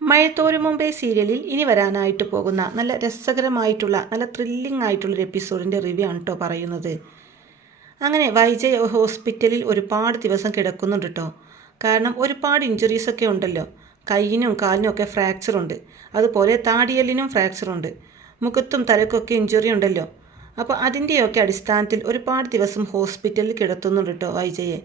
മഴത്തോരു മുമ്പേ സീരിയലിൽ ഇനി വരാനായിട്ട് പോകുന്ന നല്ല രസകരമായിട്ടുള്ള നല്ല ത്രില്ലിംഗ് ആയിട്ടുള്ളൊരു എപ്പിസോഡിന്റെ റിവ്യൂ ആണ് കേട്ടോ പറയുന്നത്. അങ്ങനെ വൈജയ് ഹോസ്പിറ്റലിൽ ഒരുപാട് ദിവസം കിടക്കുന്നുണ്ട് കേട്ടോ കാരണം ഒരുപാട് ഇഞ്ചുറീസ് ഒക്കെ ഉണ്ടല്ലോ. കൈയിനും കാലിനും ഒക്കെ ഫ്രാക്ചർ ഉണ്ട്. അതുപോലെ താടിയലിനും ഫ്രാക്ചർ ഉണ്ട്. മുഖത്തും തലക്കൊക്കെ ഇഞ്ചുറി ഉണ്ടല്ലോ. അപ്പോൾ അതിന്റെയൊക്കെ അടിസ്ഥാനത്തിൽ ഒരുപാട് ദിവസം ഹോസ്പിറ്റലിൽ കിടത്തുന്നുണ്ട് കേട്ടോ വൈജയെ.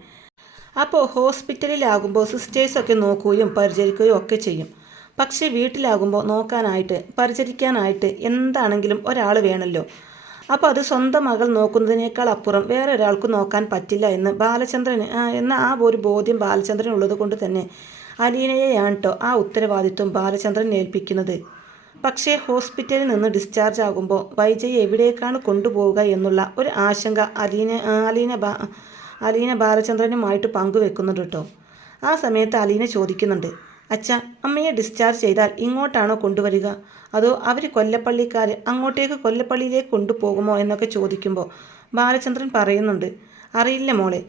അപ്പോൾ ഹോസ്പിറ്റലിലാകുമ്പോൾ സിസ്റ്റേഴ്സൊക്കെ നോക്കുകയും പരിചരിക്കുകയും ഒക്കെ ചെയ്യും. പക്ഷേ വീട്ടിലാകുമ്പോൾ നോക്കാനായിട്ട് പരിചരിക്കാനായിട്ട് എന്താണെങ്കിലും ഒരാൾ വേണമല്ലോ അപ്പോൾ അത് സ്വന്തം മകൾ നോക്കുന്നതിനേക്കാൾ അപ്പുറം വേറെ ഒരാൾക്ക് നോക്കാൻ പറ്റില്ല എന്ന് ബാലചന്ദ്രന് എന്ന ആ ഒരു ബോധ്യം ബാലചന്ദ്രനുള്ളത് കൊണ്ട് തന്നെ അലീനയെയാണ് കേട്ടോ ആ ഉത്തരവാദിത്വം ബാലചന്ദ്രൻ ഏൽപ്പിക്കുന്നത്. പക്ഷേ ഹോസ്പിറ്റലിൽ നിന്ന് ഡിസ്ചാർജ് ആകുമ്പോൾ വൈജയെ എവിടേക്കാണ് കൊണ്ടുപോവുക എന്നുള്ള ഒരു ആശങ്ക അലീന അലീന ബാ അലീന ബാലചന്ദ്രനുമായിട്ട് പങ്കുവെക്കുന്നുണ്ട് കേട്ടോ ആ സമയത്ത് അലീന ചോദിക്കുന്നുണ്ട് അച്ഛ അമ്മയെ ഡിസ്ചാർജ് ചെയ്താൽ ഇങ്ങോട്ടാണോ കൊണ്ടുവരിക? അതോ അവർ കൊല്ലപ്പള്ളിക്കാർ അങ്ങോട്ടേക്ക് കൊല്ലപ്പള്ളിയിലേക്ക് കൊണ്ടുപോകുമോ എന്നൊക്കെ ചോദിക്കുമ്പോൾ ബാലചന്ദ്രൻ പറയുന്നുണ്ട് അറിയില്ല മോളെ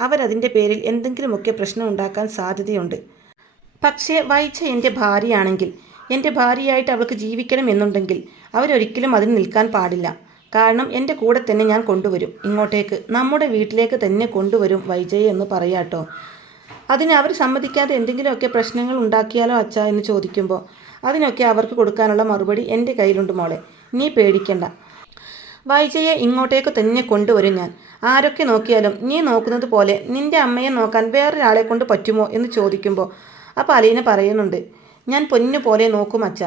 അവരതിന്റെ പേരിൽ എന്തെങ്കിലുമൊക്കെ പ്രശ്നം ഉണ്ടാക്കാൻ സാധ്യതയുണ്ട്. പക്ഷേ വായിച്ച എന്റെ ഭാര്യയാണെങ്കിൽ എന്റെ ഭാര്യയായിട്ട് അവൾക്ക് ജീവിക്കണം എന്നുണ്ടെങ്കിൽ അവരൊരിക്കലും അതിന് നിൽക്കാൻ പാടില്ല. കാരണം എന്റെ കൂടെ തന്നെ ഞാൻ കൊണ്ടുവരും. ഇങ്ങോട്ടേക്ക് നമ്മുടെ വീട്ടിലേക്ക് തന്നെ കൊണ്ടുവരും വൈജയെ എന്ന് പറയാട്ടോ. അതിന് അവർ സമ്മതിക്കാതെ എന്തെങ്കിലുമൊക്കെ പ്രശ്നങ്ങൾ ഉണ്ടാക്കിയാലോ അച്ഛ എന്ന് ചോദിക്കുമ്പോൾ അതിനൊക്കെ അവർക്ക് കൊടുക്കാനുള്ള മറുപടി എന്റെ കയ്യിലുണ്ട് മോളെ. നീ പേടിക്കണ്ട. വൈജയെ ഇങ്ങോട്ടേക്ക് തന്നെ കൊണ്ടുവരും ഞാൻ. ആരൊക്കെ നോക്കിയാലും നീ നോക്കുന്നത് പോലെ നിന്റെ അമ്മയെ നോക്കാൻ വേറൊരാളെ കൊണ്ട് പറ്റുമോ എന്ന് ചോദിക്കുമ്പോൾ അപ്പോൾ അലീന പറയുന്നുണ്ട് ഞാൻ പൊന്നു പോലെ നോക്കും അച്ഛ.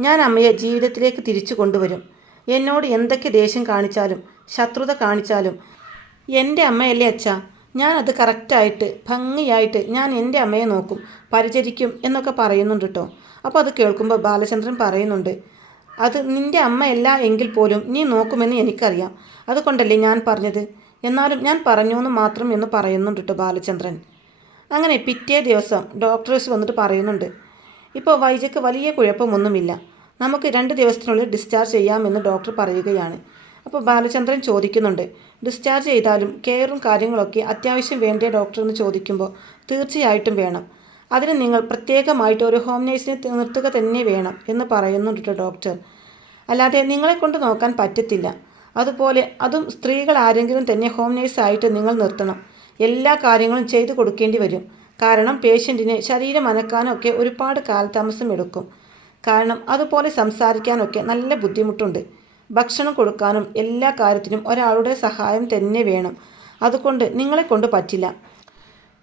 ഞാൻ അമ്മയെ ജീവിതത്തിലേക്ക് തിരിച്ചു കൊണ്ടുവരും. എന്നോട് എന്തൊക്കെ ദേഷ്യം കാണിച്ചാലും ശത്രുത കാണിച്ചാലും എന്റെ അമ്മയല്ലേ അച്ഛ. ഞാൻ അത് കറക്റ്റായിട്ട് ഭംഗിയായിട്ട് ഞാൻ എന്റെ അമ്മയെ നോക്കും പരിചരിക്കും എന്നൊക്കെ പറയുന്നുണ്ട് കേട്ടോ അപ്പോൾ അത് കേൾക്കുമ്പോൾ ബാലചന്ദ്രൻ പറയുന്നുണ്ട് അത് നിന്റെ അമ്മയല്ല എങ്കിൽ പോലും നീ നോക്കുമെന്ന് എനിക്കറിയാം. അതുകൊണ്ടല്ലേ ഞാൻ പറഞ്ഞത്? എന്നാലും ഞാൻ പറഞ്ഞു എന്ന് മാത്രം എന്ന് പറയുന്നുണ്ട് കേട്ടോ ബാലചന്ദ്രൻ. അങ്ങനെ പിറ്റേ ദിവസം ഡോക്ടേഴ്സ് വന്നിട്ട് പറയുന്നുണ്ട് ഇപ്പോൾ വൈജയ്ക്ക് വലിയ കുഴപ്പമൊന്നുമില്ല. നമുക്ക് രണ്ട് ദിവസത്തിനുള്ളിൽ ഡിസ്ചാർജ് ചെയ്യാമെന്ന് ഡോക്ടർ പറയുകയാണ്. അപ്പോൾ ബാലചന്ദ്രൻ ചോദിക്കുന്നുണ്ട് ഡിസ്ചാർജ് ചെയ്താലും കെയറും കാര്യങ്ങളൊക്കെ അത്യാവശ്യം വേണ്ടേ ഡോക്ടറെന്ന് ചോദിക്കുമ്പോൾ തീർച്ചയായിട്ടും വേണം. അതിന് നിങ്ങൾ പ്രത്യേകമായിട്ട് ഒരു ഹോം നേഴ്സിനെ നിർത്തുക തന്നെ വേണം എന്ന് പറയുന്നുണ്ട് ഡോക്ടർ അല്ലാതെ നിങ്ങളെ കൊണ്ട് നോക്കാൻ പറ്റത്തില്ല. അതുപോലെ അതും സ്ത്രീകൾ ആരെങ്കിലും തന്നെ ഹോം നേഴ്സായിട്ട് നിങ്ങൾ നിർത്തണം. എല്ലാ കാര്യങ്ങളും ചെയ്തു കൊടുക്കേണ്ടി വരും. കാരണം പേഷ്യന്റിന് ശരീരം അനക്കാനൊക്കെ ഒരുപാട് കാലതാമസം എടുക്കും. കാരണം അതുപോലെ സംസാരിക്കാനൊക്കെ നല്ല ബുദ്ധിമുട്ടുണ്ട്. ഭക്ഷണം കൊടുക്കാനും എല്ലാ കാര്യത്തിനും ഒരാളുടെ സഹായം തന്നെ വേണം. അതുകൊണ്ട് നിങ്ങളെ കൊണ്ട് പറ്റില്ല.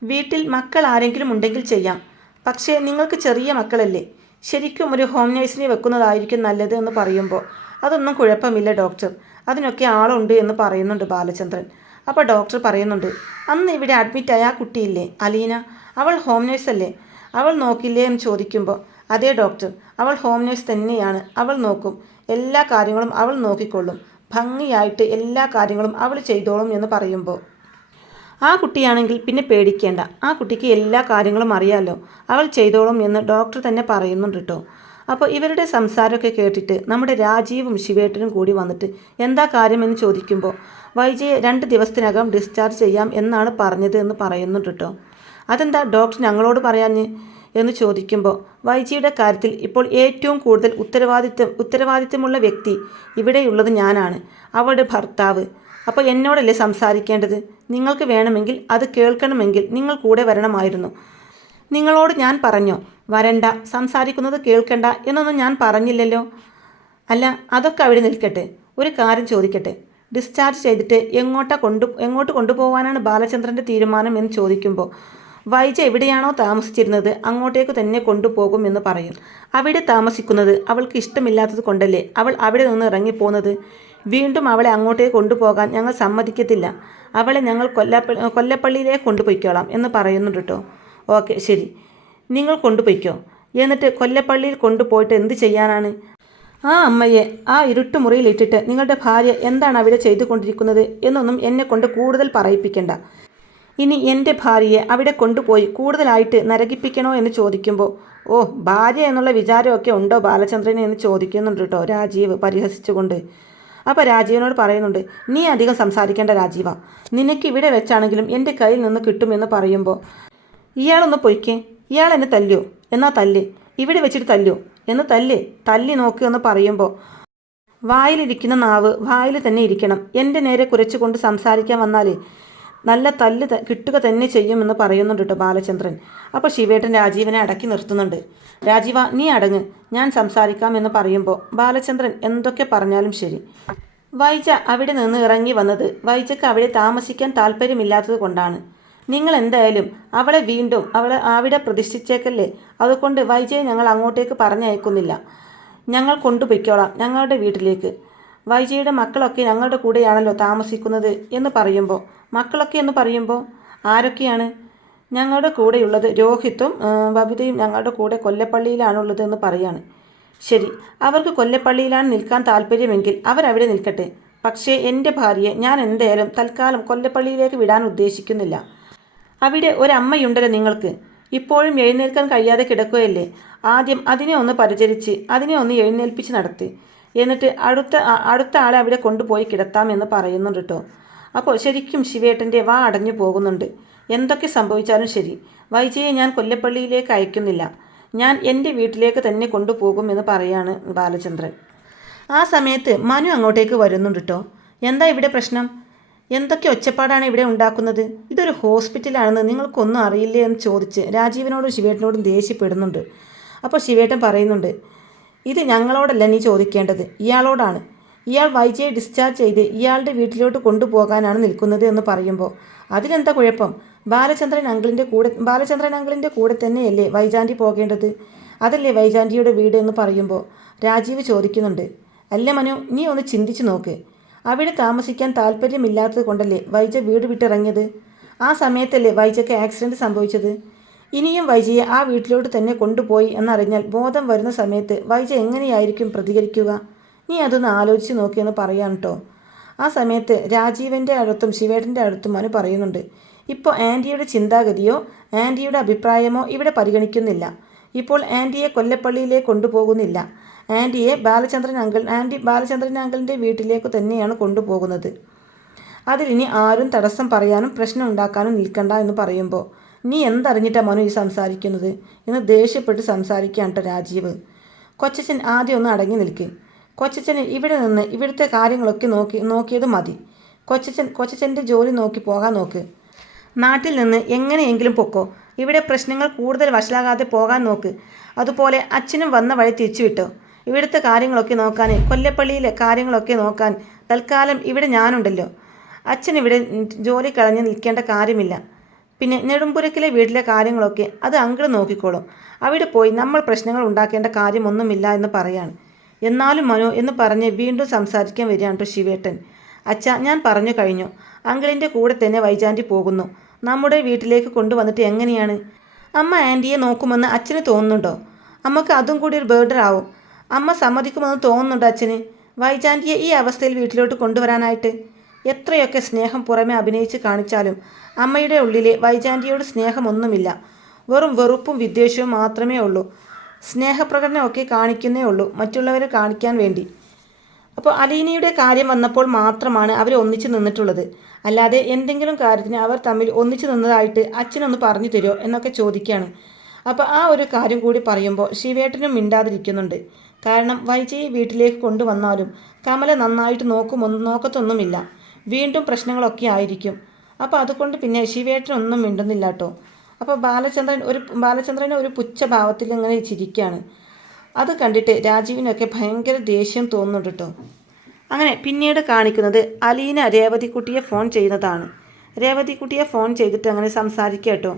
വീട്ടിൽ മക്കൾ ആരെങ്കിലും ഉണ്ടെങ്കിൽ ചെയ്യാം. പക്ഷേ നിങ്ങൾക്ക് ചെറിയ മക്കളല്ലേ? ശരിക്കും ഒരു ഹോം നേഴ്സിനെ വെക്കുന്നതായിരിക്കും നല്ലത് എന്ന് പറയുമ്പോൾ അതൊന്നും കുഴപ്പമില്ല ഡോക്ടർ അതിനൊക്കെ ആളുണ്ട് എന്ന് പറയുന്നുണ്ട് ബാലചന്ദ്രൻ. അപ്പോൾ ഡോക്ടർ പറയുന്നുണ്ട് അന്ന് ഇവിടെ അഡ്മിറ്റായ ആ കുട്ടിയില്ലേ? അലീന അവൾ ഹോം നേഴ്സല്ലേ അവൾ നോക്കില്ലേ? എന്ന് ചോദിക്കുമ്പോൾ അതേ ഡോക്ടർ അവൾ ഹോം നേഴ്സ് തന്നെയാണ്. അവൾ നോക്കും. എല്ലാ കാര്യങ്ങളും അവൾ നോക്കിക്കൊള്ളും. ഭംഗിയായിട്ട് എല്ലാ കാര്യങ്ങളും അവൾ ചെയ്തോളും എന്ന് പറയുമ്പോൾ. ആ കുട്ടിയാണെങ്കിൽ പിന്നെ പേടിക്കേണ്ട. ആ കുട്ടിക്ക് എല്ലാ കാര്യങ്ങളും അറിയാലോ. അവൾ ചെയ്തോളും എന്ന് ഡോക്ടർ തന്നെ പറയുന്നുണ്ട് കേട്ടോ അപ്പോൾ ഇവരുടെ സംസാരമൊക്കെ കേട്ടിട്ട് നമ്മുടെ രാജീവും ശിവേട്ടനും കൂടി വന്നിട്ട് എന്താ കാര്യമെന്ന് ചോദിക്കുമ്പോൾ വൈജയെ രണ്ട് ദിവസത്തിനകം ഡിസ്ചാർജ് ചെയ്യാം എന്നാണ് പറഞ്ഞത് എന്ന് പറയുന്നുണ്ട് കേട്ടോ അതെന്താ ഡോക്ടർ ഞങ്ങളോട് പറയാഞ്ഞ്? എന്ന് ചോദിക്കുമ്പോൾ വൈജിയുടെ കാര്യത്തിൽ ഇപ്പോൾ ഏറ്റവും കൂടുതൽ ഉത്തരവാദിത്വം ഉത്തരവാദിത്വമുള്ള വ്യക്തി ഇവിടെയുള്ളത് ഞാനാണ് അവളുടെ ഭർത്താവ്. അപ്പോൾ എന്നോടല്ലേ സംസാരിക്കേണ്ടത്? നിങ്ങൾക്ക് വേണമെങ്കിൽ അത് കേൾക്കണമെങ്കിൽ നിങ്ങൾ കൂടെ വരണമായിരുന്നു. നിങ്ങളോട് ഞാൻ പറഞ്ഞോ വരണ്ട സംസാരിക്കുന്നത് കേൾക്കണ്ട എന്നൊന്നും ഞാൻ പറഞ്ഞില്ലല്ലോ. അല്ല അതൊക്കെ അവിടെ നിൽക്കട്ടെ ഒരു കാര്യം ചോദിക്കട്ടെ. ഡിസ്ചാർജ് ചെയ്തിട്ട് എങ്ങോട്ടാ കൊണ്ടു എങ്ങോട്ട് കൊണ്ടുപോകാനാണ് ബാലചന്ദ്രന്റെ തീരുമാനം എന്ന് ചോദിക്കുമ്പോൾ വൈജ എവിടെയാണോ താമസിച്ചിരുന്നത് അങ്ങോട്ടേക്ക് തന്നെ കൊണ്ടുപോകും എന്ന് പറയും. അവിടെ താമസിക്കുന്നത് അവൾക്ക് ഇഷ്ടമില്ലാത്തത് കൊണ്ടല്ലേ അവൾ അവിടെ നിന്ന് ഇറങ്ങിപ്പോകുന്നത് വീണ്ടും അവളെ അങ്ങോട്ടേക്ക് കൊണ്ടുപോകാൻ ഞങ്ങൾ സമ്മതിക്കത്തില്ല. അവളെ ഞങ്ങൾ കൊല്ലപ്പള്ളി കൊല്ലപ്പള്ളിയിലേക്ക് കൊണ്ടുപോയിക്കോളാം എന്ന് പറയുന്നുണ്ട് കേട്ടോ ഓക്കെ ശരി. നിങ്ങൾ കൊണ്ടുപോയിക്കോ. എന്നിട്ട് കൊല്ലപ്പള്ളിയിൽ കൊണ്ടുപോയിട്ട് എന്ത് ചെയ്യാനാണ്? ആ അമ്മയെ ആ ഇരുട്ടുമുറിയിൽ ഇട്ടിട്ട് നിങ്ങളുടെ ഭാര്യ എന്താണ് അവിടെ ചെയ്തുകൊണ്ടിരിക്കുന്നത് എന്നൊന്നും എന്നെ കൊണ്ട് കൂടുതൽ പറയിപ്പിക്കണ്ട. ഇനി എന്റെ ഭാര്യയെ അവിടെ കൊണ്ടുപോയി കൂടുതലായിട്ട് നരകിപ്പിക്കണോ എന്ന് ചോദിക്കുമ്പോൾ ഓ ഭാര്യ എന്നുള്ള വിചാരമൊക്കെ ഉണ്ടോ ബാലചന്ദ്രനെ എന്ന് ചോദിക്കുന്നുണ്ട് കേട്ടോ രാജീവ് പരിഹസിച്ചുകൊണ്ട്. അപ്പോൾ രാജീവനോട് പറയുന്നുണ്ട് നീ അധികം സംസാരിക്കേണ്ട രാജീവ. നിനക്ക് ഇവിടെ വെച്ചാണെങ്കിലും എന്റെ കയ്യിൽ നിന്ന് കിട്ടുമെന്ന് പറയുമ്പോൾ ഇയാളൊന്ന് പൊയ്ക്കേ. ഇയാൾ എന്നെ തല്ലിയോ? എന്നാ തല്ല്. ഇവിടെ വെച്ചിട്ട് തല്ലോ എന്ന് തല്ല്. തല്ലി നോക്കൂ എന്ന് പറയുമ്പോൾ വായിലിരിക്കുന്ന നാവ് വായിൽ തന്നെ ഇരിക്കണം. എന്റെ നേരെ കുരച്ചുകൊണ്ട് സംസാരിക്കാൻ വന്നാൽ നല്ല തല്ല് കിട്ടുക തന്നെ ചെയ്യുമെന്ന് പറയുന്നുണ്ട് കേട്ടോ ബാലചന്ദ്രൻ. അപ്പോൾ ശിവേട്ടൻ രാജീവനെ അടക്കി നിർത്തുന്നുണ്ട്. രാജീവ നീ അടങ്ങ്. ഞാൻ സംസാരിക്കാം എന്ന് പറയുമ്പോൾ ബാലചന്ദ്രൻ എന്തൊക്കെ പറഞ്ഞാലും ശരി. വൈജ അവിടെ നിന്ന് ഇറങ്ങി വന്നത് വൈജയ്ക്ക് അവിടെ താമസിക്കാൻ താല്പര്യമില്ലാത്തത് കൊണ്ടാണ്. നിങ്ങൾ എന്തായാലും അവളെ വീണ്ടും അവളെ അവിടെ പ്രതിഷ്ഠിച്ചേക്കല്ലേ? അതുകൊണ്ട് വൈജയെ ഞങ്ങൾ അങ്ങോട്ടേക്ക് പറഞ്ഞയക്കുന്നില്ല. ഞങ്ങൾ കൊണ്ടുപോയിക്കോളാം ഞങ്ങളുടെ വീട്ടിലേക്ക്. വൈജയുടെ മക്കളൊക്കെ ഞങ്ങളുടെ കൂടെയാണല്ലോ താമസിക്കുന്നത് എന്ന് പറയുമ്പോൾ മക്കളൊക്കെ എന്ന് പറയുമ്പോൾ ആരൊക്കെയാണ്? ഞങ്ങളുടെ കൂടെയുള്ളത് രോഹിത്തും ബബിതയും ഞങ്ങളുടെ കൂടെ കൊല്ലപ്പള്ളിയിലാണുള്ളത് എന്ന് പറയാണ്. ശരി അവർക്ക് കൊല്ലപ്പള്ളിയിലാണ് നിൽക്കാൻ താല്പര്യമെങ്കിൽ അവരവിടെ നിൽക്കട്ടെ. പക്ഷേ എന്റെ ഭാര്യയെ ഞാൻ എന്തായാലും തൽക്കാലം കൊല്ലപ്പള്ളിയിലേക്ക് വിടാൻ ഉദ്ദേശിക്കുന്നില്ല. അവിടെ ഒരമ്മയുണ്ടല്ലോ നിങ്ങൾക്ക്. ഇപ്പോഴും എഴുന്നേൽക്കാൻ കഴിയാതെ കിടക്കുകയല്ലേ? ആദ്യം അതിനെ ഒന്ന് പരിചരിച്ച് അതിനെ ഒന്ന് എഴുന്നേൽപ്പിച്ച് നടത്തി. എന്നിട്ട് അടുത്ത അടുത്ത ആളെ അവിടെ കൊണ്ടുപോയി കിടത്താം എന്ന് പറയുന്നുണ്ട് കേട്ടോ അപ്പോൾ ശരിക്കും ശിവേട്ടന്റെ വാ അടഞ്ഞു പോകുന്നുണ്ട്. എന്തൊക്കെ സംഭവിച്ചാലും ശരി. വൈജയെ ഞാൻ കൊല്ലപ്പള്ളിയിലേക്ക് അയക്കുന്നില്ല. ഞാൻ എന്റെ വീട്ടിലേക്ക് തന്നെ കൊണ്ടുപോകും എന്ന് പറയാണ് ബാലചന്ദ്രൻ. ആ സമയത്ത് മനു അങ്ങോട്ടേക്ക് വരുന്നുണ്ട് കേട്ടോ എന്താ ഇവിടെ പ്രശ്നം? എന്തൊക്കെ ഒച്ചപ്പാടാണ് ഇവിടെ ഉണ്ടാക്കുന്നത്? ഇതൊരു ഹോസ്പിറ്റലാണെന്ന് നിങ്ങൾക്കൊന്നും അറിയില്ലേ എന്ന് ചോദിച്ച് രാജീവനോടും ശിവേട്ടനോടും ദേഷ്യപ്പെടുന്നുണ്ട്. അപ്പോൾ ശിവേട്ടൻ പറയുന്നുണ്ട് ഇത് ഞങ്ങളോടല്ല നീ ചോദിക്കേണ്ടത്. ഇയാളോടാണ്. ഇയാൾ വൈജയെ ഡിസ്ചാർജ് ചെയ്ത് ഇയാളുടെ വീട്ടിലോട്ട് കൊണ്ടുപോകാനാണ് നിൽക്കുന്നത് എന്ന് പറയുമ്പോൾ അതിലെന്താ കുഴപ്പം? ബാലചന്ദ്രൻ അങ്കിളിന്റെ കൂടെ ബാലചന്ദ്രൻ അങ്കിളിന്റെ കൂടെ തന്നെയല്ലേ വൈജാന്തി പോകേണ്ടത്? അതല്ലേ വൈജാന്തിയുടെ വീട് എന്ന് പറയുമ്പോൾ രാജീവ് ചോദിക്കുന്നുണ്ട്. അല്ല മനു നീ ഒന്ന് ചിന്തിച്ചു നോക്ക്. അവിടെ താമസിക്കാൻ താല്പര്യമില്ലാത്തത് കൊണ്ടല്ലേ വൈജ വീട് വിട്ടിറങ്ങിയത്? ആ സമയത്തല്ലേ വൈജയ്ക്ക് ആക്സിഡന്റ് സംഭവിച്ചത്? ഇനിയും വൈജയെ ആ വീട്ടിലോട്ട് തന്നെ കൊണ്ടുപോയി എന്നറിഞ്ഞാൽ ബോധം വരുന്ന സമയത്ത് വൈജ എങ്ങനെയായിരിക്കും പ്രതികരിക്കുക? നീ അതൊന്ന് ആലോചിച്ച് നോക്കിയെന്ന് പറയാൻ കേട്ടോ ആ സമയത്ത് രാജീവന്റെ അടുത്തും ശിവേട്ടന്റെ അടുത്തും മനു പറയുന്നുണ്ട് ഇപ്പോൾ ആന്റിയുടെ ചിന്താഗതിയോ ആന്റിയുടെ അഭിപ്രായമോ ഇവിടെ പരിഗണിക്കുന്നില്ല. ഇപ്പോൾ ആന്റിയെ കൊല്ലപ്പള്ളിയിലേക്ക് കൊണ്ടുപോകുന്നില്ല. ആന്റിയെ ബാലചന്ദ്രൻ അങ്കിൾ ആന്റി ബാലചന്ദ്രൻ അങ്കിളിന്റെ വീട്ടിലേക്ക് തന്നെയാണ് കൊണ്ടുപോകുന്നത്. അതിലിനി ആരും തടസ്സം പറയാനും പ്രശ്നം ഉണ്ടാക്കാനും നിൽക്കണ്ട എന്ന് പറയുമ്പോൾ നീ എന്തറിഞ്ഞിട്ടാ മനു ഈ സംസാരിക്കുന്നത്? എന്ന് ദേഷ്യപ്പെട്ട് സംസാരിക്കുകയാണ് കേട്ടോ രാജീവ്. കൊച്ചച്ചൻ ആദ്യം ഒന്ന് അടങ്ങി നിൽക്ക്. കൊച്ചച്ചൻ ഇവിടെ നിന്ന് ഇവിടുത്തെ കാര്യങ്ങളൊക്കെ നോക്കി നോക്കിയത് മതി. കൊച്ചച്ചൻ കൊച്ചച്ചന്റെ ജോലി നോക്കി പോകാൻ നോക്ക്. നാട്ടിൽ നിന്ന് എങ്ങനെയെങ്കിലും പൊക്കോ. ഇവിടെ പ്രശ്നങ്ങൾ കൂടുതൽ വഷളാകാതെ പോകാൻ നോക്ക്. അതുപോലെ അച്ഛനും വന്ന വഴി തിരിച്ചു വിട്ടോ. ഇവിടുത്തെ കാര്യങ്ങളൊക്കെ നോക്കാൻ കൊല്ലപ്പള്ളിയിലെ കാര്യങ്ങളൊക്കെ നോക്കാൻ തൽക്കാലം ഇവിടെ ഞാനുണ്ടല്ലോ. അച്ഛൻ ഇവിടെ ജോലി കളഞ്ഞ് നിൽക്കേണ്ട കാര്യമില്ല. പിന്നെ നെടുമ്പുരക്കിലെ വീട്ടിലെ കാര്യങ്ങളൊക്കെ അത് അങ്കിൾ നോക്കിക്കോളും. അവിടെ പോയി നമ്മൾ പ്രശ്നങ്ങൾ ഉണ്ടാക്കേണ്ട കാര്യമൊന്നുമില്ല എന്ന് പറയാണ്. എന്നാലും മനു എന്ന് പറഞ്ഞ് വീണ്ടും സംസാരിക്കാൻ വരികയാണ് കേട്ടോ ശിവേട്ടൻ അച്ഛ ഞാൻ പറഞ്ഞു കഴിഞ്ഞു. അങ്കിളിന്റെ കൂടെ തന്നെ വൈജാന്റി പോകുന്നു. നമ്മുടെ വീട്ടിലേക്ക് കൊണ്ടുവന്നിട്ട് എങ്ങനെയാണ്? അമ്മ ആന്റിയെ നോക്കുമെന്ന് അച്ഛന് തോന്നുന്നുണ്ടോ? അമ്മയ്ക്ക് അതും കൂടി ഒരു ബേർഡർ ആവും. അമ്മ സമ്മതിക്കുമെന്ന് തോന്നുന്നുണ്ടോ അച്ഛന്? വൈജാന്റിയെ ഈ അവസ്ഥയിൽ വീട്ടിലോട്ട് കൊണ്ടുവരാനായിട്ട്? എത്രയൊക്കെ സ്നേഹം പുറമെ അഭിനയിച്ച് കാണിച്ചാലും അമ്മയുടെ ഉള്ളിലെ വൈജാന്റിയോട് സ്നേഹമൊന്നുമില്ല. വെറും വെറുപ്പും വിദ്വേഷവും മാത്രമേ ഉള്ളൂ. സ്നേഹപ്രകടനമൊക്കെ കാണിക്കുന്നേ ഉള്ളൂ മറ്റുള്ളവരെ കാണിക്കാൻ വേണ്ടി. അപ്പോൾ അലീനയുടെ കാര്യം വന്നപ്പോൾ മാത്രമാണ് അവർ ഒന്നിച്ചു നിന്നിട്ടുള്ളത്. അല്ലാതെ എന്തെങ്കിലും കാര്യത്തിന് അവർ തമ്മിൽ ഒന്നിച്ചു നിന്നതായിട്ട് അച്ഛനൊന്ന് പറഞ്ഞു തരുമോ എന്നൊക്കെ ചോദിക്കുകയാണ്. അപ്പോൾ ആ ഒരു കാര്യം കൂടി പറയുമ്പോൾ ശിവേട്ടനും മിണ്ടാതിരിക്കുന്നുണ്ട്. കാരണം വൈജയെ വീട്ടിലേക്ക് കൊണ്ടുവന്നാലും കമല നന്നായിട്ട് നോക്കുമൊന്നും നോക്കത്തൊന്നുമില്ല. വീണ്ടും പ്രശ്നങ്ങളൊക്കെ ആയിരിക്കും. അപ്പോൾ അതുകൊണ്ട് പിന്നെ ശിവേട്ടനൊന്നും മിണ്ടുന്നില്ല കേട്ടോ അപ്പോൾ ബാലചന്ദ്രൻ ഒരു ബാലചന്ദ്രനെ ഒരു പുച്ഛഭാവത്തിൽ ഇങ്ങനെ ചിരിക്കുകയാണ് അത് കണ്ടിട്ട് രാജീവിനൊക്കെ ഭയങ്കര ദേഷ്യം തോന്നുന്നുണ്ട് കേട്ടോ അങ്ങനെ പിന്നീട് കാണിക്കുന്നത് അലീന രേവതിക്കുട്ടിയെ ഫോൺ ചെയ്യുന്നതാണ്. രേവതിക്കുട്ടിയെ ഫോൺ ചെയ്തിട്ട് അങ്ങനെ സംസാരിക്കുക കേട്ടോ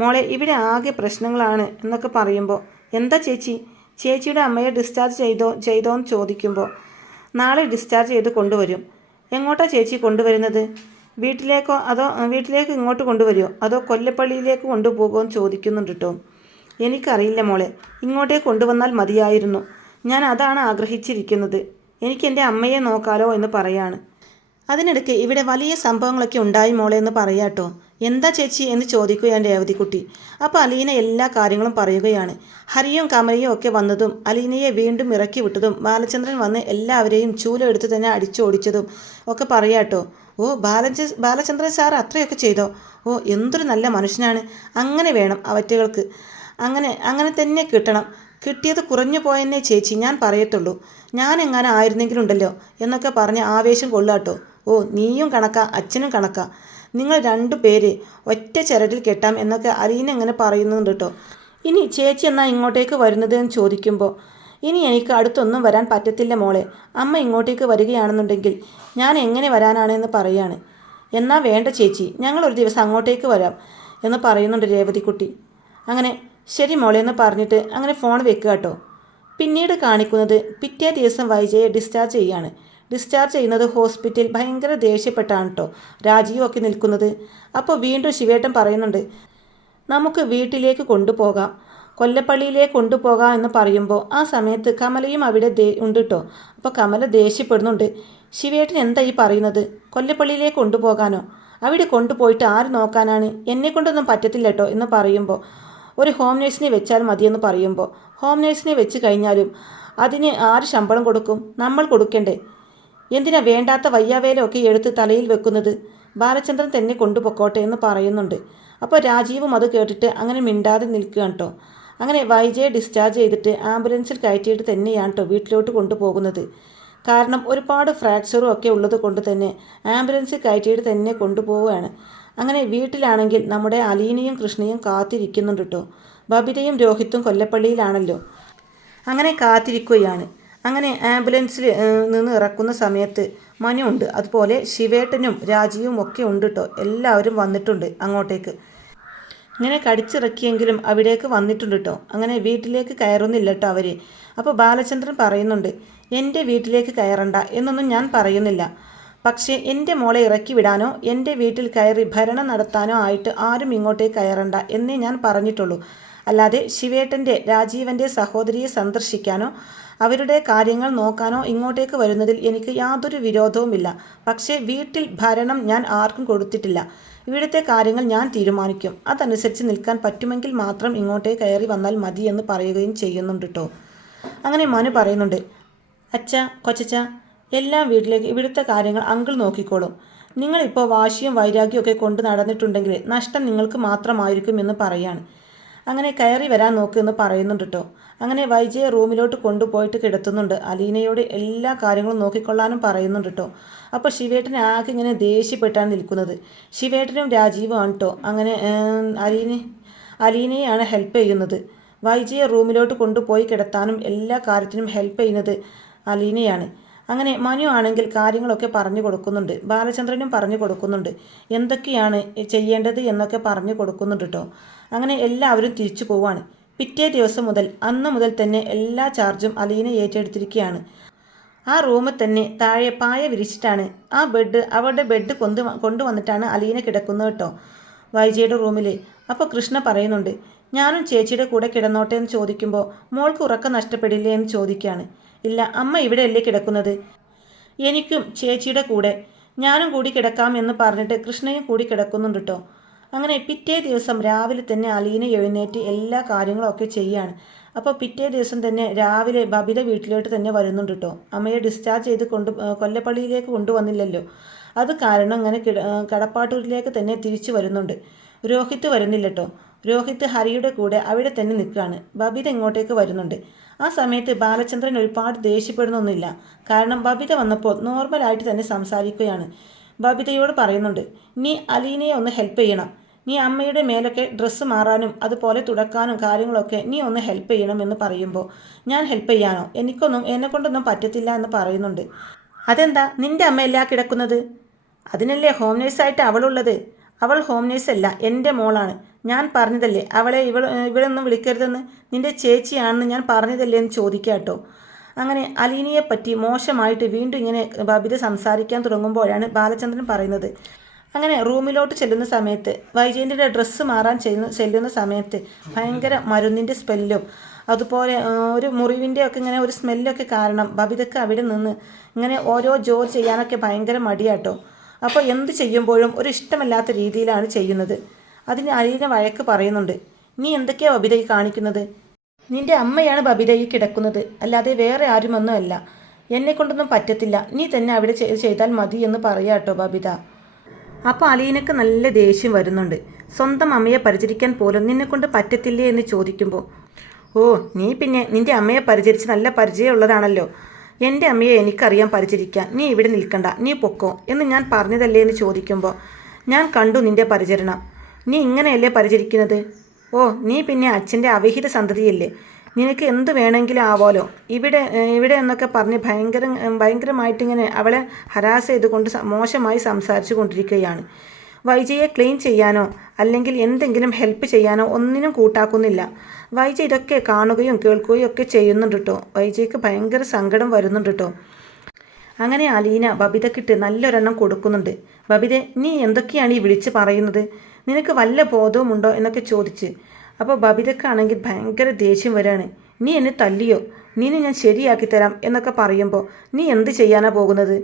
മോളെ ഇവിടെ ആകെ പ്രശ്നങ്ങളാണ് എന്നൊക്കെ പറയുമ്പോൾ എന്താ ചേച്ചി? ചേച്ചിയുടെ അമ്മയെ ഡിസ്ചാർജ് ചെയ്തോ ചെയ്തോ എന്ന് ചോദിക്കുമ്പോൾ നാളെ ഡിസ്ചാർജ് ചെയ്ത് കൊണ്ടുവരും. എങ്ങോട്ടാ ചേച്ചി കൊണ്ടുവരുന്നത്? വീട്ടിലേക്കോ അതോ വീട്ടിലേക്ക് ഇങ്ങോട്ട് കൊണ്ടുവരുമോ അതോ കൊല്ലപ്പള്ളിയിലേക്ക് കൊണ്ടുപോകുമോ എന്ന് ചോദിക്കുന്നുണ്ട് കേട്ടോ എനിക്കറിയില്ല മോളെ. ഇങ്ങോട്ടേ കൊണ്ടുവന്നാൽ മതിയായിരുന്നു. ഞാൻ അതാണ് ആഗ്രഹിച്ചിരിക്കുന്നത്. എനിക്ക് എന്റെ അമ്മയെ നോക്കാലോ എന്ന് പറയാണ്. അതിനിടയ്ക്ക് ഇവിടെ വലിയ സംഭവങ്ങളൊക്കെ ഉണ്ടായി മോളെ എന്ന് പറയാട്ടോ എന്താ ചേച്ചി എന്ന് ചോദിക്കുകയാണ് രേവതിക്കുട്ടി. അപ്പോൾ അലീന എല്ലാ കാര്യങ്ങളും പറയുകയാണ്. ഹരിയും കമലയും ഒക്കെ വന്നതും അലീനയെ വീണ്ടും ഇറക്കി വിട്ടതും ബാലചന്ദ്രൻ വന്ന് എല്ലാവരെയും ചൂലെടുത്ത് തന്നെ അടിച്ചോടിച്ചതും ഒക്കെ പറയാട്ടോ ഓ ബാലച ബാലചന്ദ്രൻ സാർ അത്രയൊക്കെ ചെയ്തോ? ഓ എന്തൊരു നല്ല മനുഷ്യനാണ്. അങ്ങനെ വേണം അവറ്റകൾക്ക്. അങ്ങനെ അങ്ങനെ തന്നെ കിട്ടണം. കിട്ടിയത് കുറഞ്ഞു പോയെന്നേ ചേച്ചി ഞാൻ പറയത്തുള്ളൂ. ഞാൻ എങ്ങനെ ആയിരുന്നെങ്കിലും ഉണ്ടല്ലോ എന്നൊക്കെ പറഞ്ഞ് ആവേശം കൊള്ളാട്ടോ. ഓ നീയും കണക്കാ അച്ഛനും കണക്കാ. നിങ്ങൾ രണ്ടു പേര് ഒറ്റ ചരടിൽ കെട്ടാം എന്നൊക്കെ അലീന ഇങ്ങനെ പറയുന്നുണ്ട് കേട്ടോ. ഇനി ചേച്ചി എന്നാ ഇങ്ങോട്ടേക്ക് വരുന്നത് എന്ന് ചോദിക്കുമ്പോൾ ഇനി എനിക്ക് അടുത്തൊന്നും വരാൻ പറ്റത്തില്ല മോളെ. അമ്മ ഇങ്ങോട്ടേക്ക് വരികയാണെന്നുണ്ടെങ്കിൽ ഞാൻ എങ്ങനെ വരാനാണ് എന്ന് പറയാണ്. എന്നാ വേണ്ട ചേച്ചി ഞങ്ങൾ ഒരു ദിവസം അങ്ങോട്ടേക്ക് വരാം എന്ന് പറയുന്നുണ്ട് രേവതിക്കുട്ടി. അങ്ങനെ ശരി മോളെ എന്ന് പറഞ്ഞിട്ട് അങ്ങനെ ഫോൺ വെക്കുക കേട്ടോ. പിന്നീട് കാണിക്കുന്നത് പിറ്റേ ദിവസം വൈജയെ ഡിസ്ചാർജ് ചെയ്യാണ്. ഡിസ്ചാർജ് ചെയ്യുന്നത് ഹോസ്പിറ്റൽ ഭയങ്കര ദേഷ്യപ്പെട്ടാണ് കേട്ടോ. രാജീവ് ഒക്കെ നിൽക്കുന്നത്. അപ്പോൾ വീണ്ടും ശിവേട്ടൻ പറയുന്നുണ്ട് നമുക്ക് വീട്ടിലേക്ക് കൊണ്ടുപോകാം. കൊല്ലപ്പള്ളിയിലേക്ക് കൊണ്ടുപോകാം എന്ന് പറയുമ്പോൾ ആ സമയത്ത് കമലയും അവിടെ ദേ ഉണ്ട് കേട്ടോ അപ്പോൾ കമല ദേഷ്യപ്പെടുന്നുണ്ട്. ശിവേട്ടൻ എന്താ ഈ പറയുന്നത്? കൊല്ലപ്പള്ളിയിലേ കൊണ്ടുപോകാനോ? അവിടെ കൊണ്ടുപോയിട്ട് ആര് നോക്കാനാണ്? എന്നെ കൊണ്ടൊന്നും പറ്റത്തില്ല കേട്ടോ എന്ന് പറയുമ്പോൾ ഒരു ഹോം നേഴ്സിനെ വെച്ചാൽ മതിയെന്ന് പറയുമ്പോൾ ഹോം നേഴ്സിനെ വെച്ച് കഴിഞ്ഞാലും അതിന് ആര് ശമ്പളം കൊടുക്കും? നമ്മൾ കൊടുക്കണ്ടേ? എന്തിനാ വേണ്ടാത്ത വയ്യാവേലൊക്കെ എടുത്ത് തലയിൽ വെക്കുന്നത്? ബാലചന്ദ്രൻ തന്നെ കൊണ്ടുപൊക്കോട്ടെ എന്ന് പറയുന്നുണ്ട്. അപ്പോൾ രാജീവും അത് കേട്ടിട്ട് അങ്ങനെ മിണ്ടാതെ നിൽക്കുകയാണ് കേട്ടോ അങ്ങനെ വൈജയെ ഡിസ്ചാർജ് ചെയ്തിട്ട് ആംബുലൻസിൽ കയറ്റിയിട്ട് തന്നെയാണ് കേട്ടോ വീട്ടിലോട്ട് കൊണ്ടുപോകുന്നത്. കാരണം ഒരുപാട് ഫ്രാക്ചറും ഒക്കെ ഉള്ളത് കൊണ്ട് തന്നെ ആംബുലൻസിൽ കയറ്റിയിട്ട് തന്നെ കൊണ്ടുപോവുകയാണ്. അങ്ങനെ വീട്ടിലാണെങ്കിൽ നമ്മുടെ അലീനയും കൃഷ്ണയും കാത്തിരിക്കുന്നുണ്ട് കേട്ടോ ബബിതയും രോഹിത്തും കൊല്ലപ്പള്ളിയിലാണല്ലോ. അങ്ങനെ കാത്തിരിക്കുകയാണ്. അങ്ങനെ ആംബുലൻസിൽ നിന്ന് ഇറക്കുന്ന സമയത്ത് മനു ഉണ്ട്. അതുപോലെ ശിവേട്ടനും രാജീവും ഒക്കെ ഉണ്ട് കേട്ടോ എല്ലാവരും വന്നിട്ടുണ്ട് അങ്ങോട്ടേക്ക്. ഇങ്ങനെ കടിച്ചിറക്കിയെങ്കിലും അവിടേക്ക് വന്നിട്ടുണ്ട് കേട്ടോ അങ്ങനെ വീട്ടിലേക്ക് കയറുന്നില്ല കേട്ടോ അവർ അപ്പോൾ ബാലചന്ദ്രൻ പറയുന്നുണ്ട് എന്റെ വീട്ടിലേക്ക് കയറണ്ട എന്നൊന്നും ഞാൻ പറയുന്നില്ല. പക്ഷേ എന്റെ മോളെ ഇറക്കി വിടാനോ എന്റെ വീട്ടിൽ കയറി ഭരണം നടത്താനോ ആയിട്ട് ആരും ഇങ്ങോട്ടേക്ക് കയറണ്ട എന്നേ ഞാൻ പറഞ്ഞിട്ടുള്ളൂ. അല്ലാതെ ശിവേട്ടന്റെ രാജീവന്റെ സഹോദരിയെ സന്ദർശിക്കാനോ അവരുടെ കാര്യങ്ങൾ നോക്കാനോ ഇങ്ങോട്ടേക്ക് വരുന്നതിൽ എനിക്ക് യാതൊരു വിരോധവുമില്ല. പക്ഷേ വീട്ടിൽ ഭരണം ഞാൻ ആർക്കും കൊടുത്തിട്ടില്ല. ഇവിടുത്തെ കാര്യങ്ങൾ ഞാൻ തീരുമാനിക്കും. അതനുസരിച്ച് നിൽക്കാൻ പറ്റുമെങ്കിൽ മാത്രം ഇങ്ങോട്ടേ കയറി വന്നാൽ മതി എന്ന് പറയുകയും ചെയ്യുന്നുണ്ട് കേട്ടോ അങ്ങനെ മനു പറയുന്നുണ്ട് അച്ഛ കൊച്ചച്ച എല്ലാം വീട്ടിലേക്ക് ഇവിടുത്തെ കാര്യങ്ങൾ അങ്കിൾ നോക്കിക്കോളും. നിങ്ങളിപ്പോൾ വാശിയും വൈരാഗ്യവും ഒക്കെ കൊണ്ട് നടന്നിട്ടുണ്ടെങ്കിൽ നഷ്ടം നിങ്ങൾക്ക് മാത്രമായിരിക്കും എന്ന് പറയാണ്. അങ്ങനെ കയറി വരാൻ നോക്കുമെന്ന് പറയുന്നുണ്ട് കേട്ടോ അങ്ങനെ വൈജയെ റൂമിലോട്ട് കൊണ്ടുപോയിട്ട് കിടത്തുന്നുണ്ട്. അലീനയോട് എല്ലാ കാര്യങ്ങളും നോക്കിക്കൊള്ളാനും പറയുന്നുണ്ട് കേട്ടോ അപ്പോൾ ശിവേട്ടൻ ആകെ ഇങ്ങനെ ദേഷ്യപ്പെട്ടാണ് നിൽക്കുന്നത്. ശിവേട്ടനും രാജീവും ആണ് കേട്ടോ അങ്ങനെ അലീനെ അലീനയാണ് ഹെൽപ്പ് ചെയ്യുന്നത്. വൈജയെ റൂമിലോട്ട് കൊണ്ടുപോയി കിടത്താനും എല്ലാ കാര്യത്തിനും ഹെൽപ്പ് ചെയ്യുന്നത് അലീനയാണ്. അങ്ങനെ മനു ആണെങ്കിൽ കാര്യങ്ങളൊക്കെ പറഞ്ഞു കൊടുക്കുന്നുണ്ട്. ബാലചന്ദ്രനും പറഞ്ഞു കൊടുക്കുന്നുണ്ട്. എന്തൊക്കെയാണ് ചെയ്യേണ്ടത് എന്നൊക്കെ പറഞ്ഞു കൊടുക്കുന്നുണ്ട് കേട്ടോ അങ്ങനെ എല്ലാവരും തിരിച്ചു പോവാണ്. പിറ്റേ ദിവസം മുതൽ അന്ന് മുതൽ തന്നെ എല്ലാ ചാർജും അലീന ഏറ്റെടുത്തിരിക്കുകയാണ്. ആ റൂമിൽ തന്നെ താഴെ പായ വിരിച്ചിട്ടാണ് ആ ബെഡ് അവരുടെ ബെഡ് കൊണ്ടു കൊണ്ടുവന്നിട്ടാണ് അലീന കിടക്കുന്നത് കേട്ടോ. വൈജയുടെ റൂമിൽ അപ്പോൾ കൃഷ്ണ പറയുന്നുണ്ട് ഞാനും ചേച്ചിയുടെ കൂടെ കിടന്നോട്ടെ എന്ന് ചോദിക്കുമ്പോൾ മോൾക്ക് ഉറക്കം നഷ്ടപ്പെടില്ലേ എന്ന് ചോദിക്കുകയാണ്. ഇല്ല അമ്മ ഇവിടെയല്ലേ കിടക്കുന്നത്? എനിക്കും ചേച്ചിയുടെ കൂടെ. ഞാനും കൂടി കിടക്കാം എന്ന് പറഞ്ഞിട്ട് കൃഷ്ണയും കൂടി കിടക്കുന്നുണ്ട് കേട്ടോ. അങ്ങനെ പിറ്റേ ദിവസം രാവിലെ തന്നെ അലീന എഴുന്നേറ്റ് എല്ലാ കാര്യങ്ങളും ഒക്കെ ചെയ്യാണ്. അപ്പോൾ പിറ്റേ ദിവസം തന്നെ രാവിലെ ബബിത വീട്ടിലോട്ട് തന്നെ വരുന്നുണ്ട് കേട്ടോ അമ്മയെ ഡിസ്ചാർജ് ചെയ്ത് കൊണ്ട് കൊല്ലപ്പള്ളിയിലേക്ക് കൊണ്ടുവന്നില്ലല്ലോ. അത് കാരണം അങ്ങനെ കിട കടപ്പാട്ടൂരിലേക്ക് തന്നെ തിരിച്ചു വരുന്നുണ്ട്. രോഹിത്ത് വരുന്നില്ല കേട്ടോ രോഹിത്ത് ഹരിയുടെ കൂടെ അവിടെ തന്നെ നിൽക്കുകയാണ്. ബബിത ഇങ്ങോട്ടേക്ക് വരുന്നുണ്ട്. ആ സമയത്ത് ബാലചന്ദ്രൻ ഒരുപാട് ദേഷ്യപ്പെടുന്നൊന്നുമില്ല. കാരണം ബബിത വന്നപ്പോൾ നോർമലായിട്ട് തന്നെ സംസാരിക്കുകയാണ്. ബബിതയോട് പറയുന്നുണ്ട് നീ അലീനയെ ഒന്ന് ഹെൽപ്പ് ചെയ്യണം. നീ അമ്മയുടെ മേലൊക്കെ ഡ്രസ്സ് മാറാനും അതുപോലെ തുടക്കാനും കാര്യങ്ങളൊക്കെ നീ ഒന്ന് ഹെൽപ്പ് ചെയ്യണം എന്ന് പറയുമ്പോൾ ഞാൻ ഹെൽപ്പ് ചെയ്യാനോ? എനിക്കൊന്നും എന്നെക്കൊണ്ടൊന്നും പറ്റത്തില്ല എന്ന് പറയുന്നുണ്ട്. അതെന്താ? നിന്റെ അമ്മയല്ല കിടക്കുന്നത്? അതിനല്ലേ ഹോം നേഴ്സായിട്ട് അവളുള്ളത്? അവൾ ഹോം നേഴ്സല്ല എന്റെ മോളാണ്. ഞാൻ പറഞ്ഞതല്ലേ അവളെ ഇവൾ ഇവളൊന്നും വിളിക്കരുതെന്ന്? നിന്റെ ചേച്ചിയാണെന്ന് ഞാൻ പറഞ്ഞതല്ലേ എന്ന് ചോദിക്കാം കേട്ടോ അങ്ങനെ അലീനയെ പറ്റി മോശമായിട്ട് വീണ്ടും ഇങ്ങനെ ബബിത സംസാരിക്കാൻ തുടങ്ങുമ്പോഴാണ് ബാലചന്ദ്രൻ പറയുന്നത്. അങ്ങനെ റൂമിലോട്ട് ചെല്ലുന്ന സമയത്ത് വൈജയന്തിന്റെ ഡ്രസ്സ് മാറാൻ ചെല്ലുന്ന ചെല്ലുന്ന സമയത്ത് ഭയങ്കര മരുന്നിന്റെ സ്മെല്ലും അതുപോലെ ഒരു മുറിവിന്റെ ഒക്കെ ഇങ്ങനെ ഒരു സ്മെല്ലൊക്കെ കാരണം ബബിതക്ക് അവിടെ നിന്ന് ഇങ്ങനെ ഓരോ ജോലി ചെയ്യാനൊക്കെ ഭയങ്കര മടിയാട്ടോ. അപ്പോൾ എന്ത് ചെയ്യുമ്പോഴും ഒരു ഇഷ്ടമല്ലാത്ത രീതിയിലാണ് ചെയ്യുന്നത്. അതിന് അലീന വഴക്ക് പറയുന്നുണ്ട്. നീ എന്തൊക്കെയാണ് ബബിതയ്ക്ക് കാണിക്കുന്നത്? നിന്റെ അമ്മയാണ് ബബിത ഈ കിടക്കുന്നത്. അല്ലാതെ വേറെ ആരുമൊന്നുമല്ല. എന്നെ കൊണ്ടൊന്നും പറ്റത്തില്ല. നീ തന്നെ അവിടെ ചെയ്താൽ മതി എന്ന് പറയാട്ടോ ബബിത. അപ്പോൾ അലീനക്ക് നല്ല ദേഷ്യം വരുന്നുണ്ട്. സ്വന്തം അമ്മയെ പരിചരിക്കാൻ പോലും നിന്നെ കൊണ്ട് പറ്റത്തില്ലേ എന്ന് ചോദിക്കുമ്പോൾ ഓ നീ പിന്നെ നിന്റെ അമ്മയെ പരിചരിച്ച് നല്ല പരിചയമുള്ളതാണല്ലോ. എന്റെ അമ്മയെ എനിക്കറിയാൻ പരിചരിക്കാൻ. നീ ഇവിടെ നിൽക്കണ്ട. നീ പൊക്കോ എന്ന് ഞാൻ പറഞ്ഞതല്ലേ എന്ന് ചോദിക്കുമ്പോൾ ഞാൻ കണ്ടു നിന്റെ പരിചരണം. നീ ഇങ്ങനെയല്ലേ പരിചരിക്കുന്നത്? ഓ നീ പിന്നെ അച്ഛന്റെ അവിഹിത സന്തതിയല്ലേ? നിനക്ക് എന്ത് വേണമെങ്കിലും ആവാലോ. ഇവിടെ ഇവിടെ എന്നൊക്കെ പറഞ്ഞ് ഭയങ്കര ഭയങ്കരമായിട്ടിങ്ങനെ അവളെ ഹരാസ് ചെയ്തുകൊണ്ട് മോശമായി സംസാരിച്ചു കൊണ്ടിരിക്കുകയാണ്. വൈജയെ ക്ലീൻ ചെയ്യാനോ അല്ലെങ്കിൽ എന്തെങ്കിലും ഹെൽപ്പ് ചെയ്യാനോ ഒന്നിനും കൂട്ടാക്കുന്നില്ല. വൈജ ഇതൊക്കെ കാണുകയും കേൾക്കുകയും ഒക്കെ ചെയ്യുന്നുണ്ട് കേട്ടോ വൈജയ്ക്ക് ഭയങ്കര സങ്കടം വരുന്നുണ്ട് കേട്ടോ അങ്ങനെ അലീന ബബിതക്കിട്ട് നല്ലൊരെണ്ണം കൊടുക്കുന്നുണ്ട്. ബബിത നീ എന്തൊക്കെയാണ് ഈ വിളിച്ച് പറയുന്നത്? നിനക്ക് വല്ല ബോധവുമുണ്ടോ എന്നൊക്കെ ചോദിച്ച്. അപ്പോൾ ബബിതക്കാണെങ്കിൽ ഭയങ്കര ദേഷ്യം വരാണ്. നീ എന്നെ തല്ലിയോ? നീനെ ഞാൻ ശരിയാക്കി തരാം എന്നൊക്കെ പറയുമ്പോൾ നീ എന്ത് ചെയ്യാനാണ് പോകുന്നത്?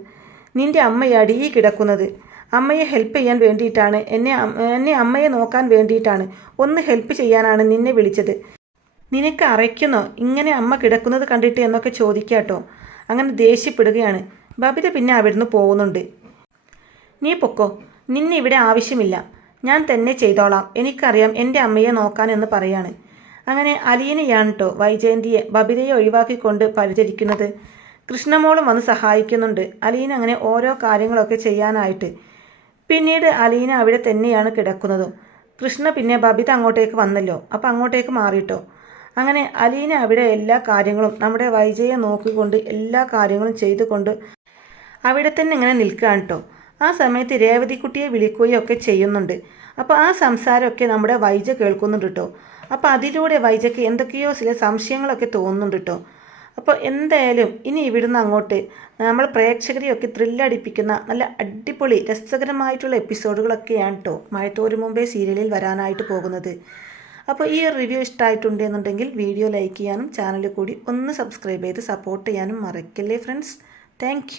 നിന്റെ അമ്മയാടി ഈ കിടക്കുന്നത്. അമ്മയെ ഹെൽപ്പ് ചെയ്യാൻ വേണ്ടിയിട്ടാണ്. എന്നെ എന്നെ അമ്മയെ നോക്കാൻ വേണ്ടിയിട്ടാണ്. ഒന്ന് ഹെൽപ്പ് ചെയ്യാനാണ് നിന്നെ വിളിച്ചത്. നിനക്ക് അറയ്ക്കുന്നോ? ഇങ്ങനെ അമ്മ കിടക്കുന്നത് കണ്ടിട്ട് എന്നൊക്കെ ചോദിക്കാട്ടോ. അങ്ങനെ ദേഷ്യപ്പെടുകയാണ്. ബബിത പിന്നെ അവിടുന്ന് പോകുന്നുണ്ട്. നീ പൊക്കോ. നിന്നെ ഇവിടെ ആവശ്യമില്ല. ഞാൻ തന്നെ ചെയ്തോളാം. എനിക്കറിയാം എന്റെ അമ്മയെ നോക്കാൻ എന്ന് പറയാണ്. അങ്ങനെ അലീനയാണ് കേട്ടോ വൈജയന്തിയെ ബബിതയെ ഒഴിവാക്കിക്കൊണ്ട് പരിചരിക്കുന്നത്. കൃഷ്ണമോളും വന്ന് സഹായിക്കുന്നുണ്ട്. അലീന അങ്ങനെ ഓരോ കാര്യങ്ങളൊക്കെ ചെയ്യാനായിട്ട്. പിന്നീട് അലീന അവിടെ തന്നെയാണ് കിടക്കുന്നതും. കൃഷ്ണ പിന്നെ ബബിത അങ്ങോട്ടേക്ക് വന്നല്ലോ. അപ്പോൾ അങ്ങോട്ടേക്ക് മാറിയിട്ടോ അങ്ങനെ അലീന അവിടെ എല്ലാ കാര്യങ്ങളും നമ്മുടെ വൈജയെ നോക്കിക്കൊണ്ട് എല്ലാ കാര്യങ്ങളും ചെയ്തുകൊണ്ട് അവിടെ തന്നെ ഇങ്ങനെ നിൽക്കുകയാണ് കേട്ടോ ആ സമയത്ത് രേവതിക്കുട്ടിയെ വിളിക്കുകയും ഒക്കെ ചെയ്യുന്നുണ്ട്. അപ്പോൾ ആ സംസാരമൊക്കെ നമ്മുടെ വൈജ കേൾക്കുന്നുണ്ട് കേട്ടോ അപ്പോൾ അതിലൂടെ വൈജയ്ക്ക് എന്തൊക്കെയോ ചില സംശയങ്ങളൊക്കെ തോന്നുന്നുണ്ട് കേട്ടോ അപ്പോൾ എന്തായാലും ഇനി ഇവിടുന്ന് അങ്ങോട്ട് നമ്മൾ പ്രേക്ഷകരെയൊക്കെ ത്രില്ലടിപ്പിക്കുന്ന നല്ല അടിപൊളി രസകരമായിട്ടുള്ള എപ്പിസോഡുകളൊക്കെയാണ് കേട്ടോ മഴത്തോരു മുമ്പേ സീരിയലിൽ വരാനായിട്ട് പോകുന്നത്. അപ്പോൾ ഈ ഒരു റിവ്യൂ ഇഷ്ടമായിട്ടുണ്ടെന്നുണ്ടെങ്കിൽ വീഡിയോ ലൈക്ക് ചെയ്യാനും ചാനൽ കൂടി ഒന്ന് സബ്സ്ക്രൈബ് ചെയ്ത് സപ്പോർട്ട് ചെയ്യാനും മറക്കല്ലേ ഫ്രണ്ട്സ് താങ്ക്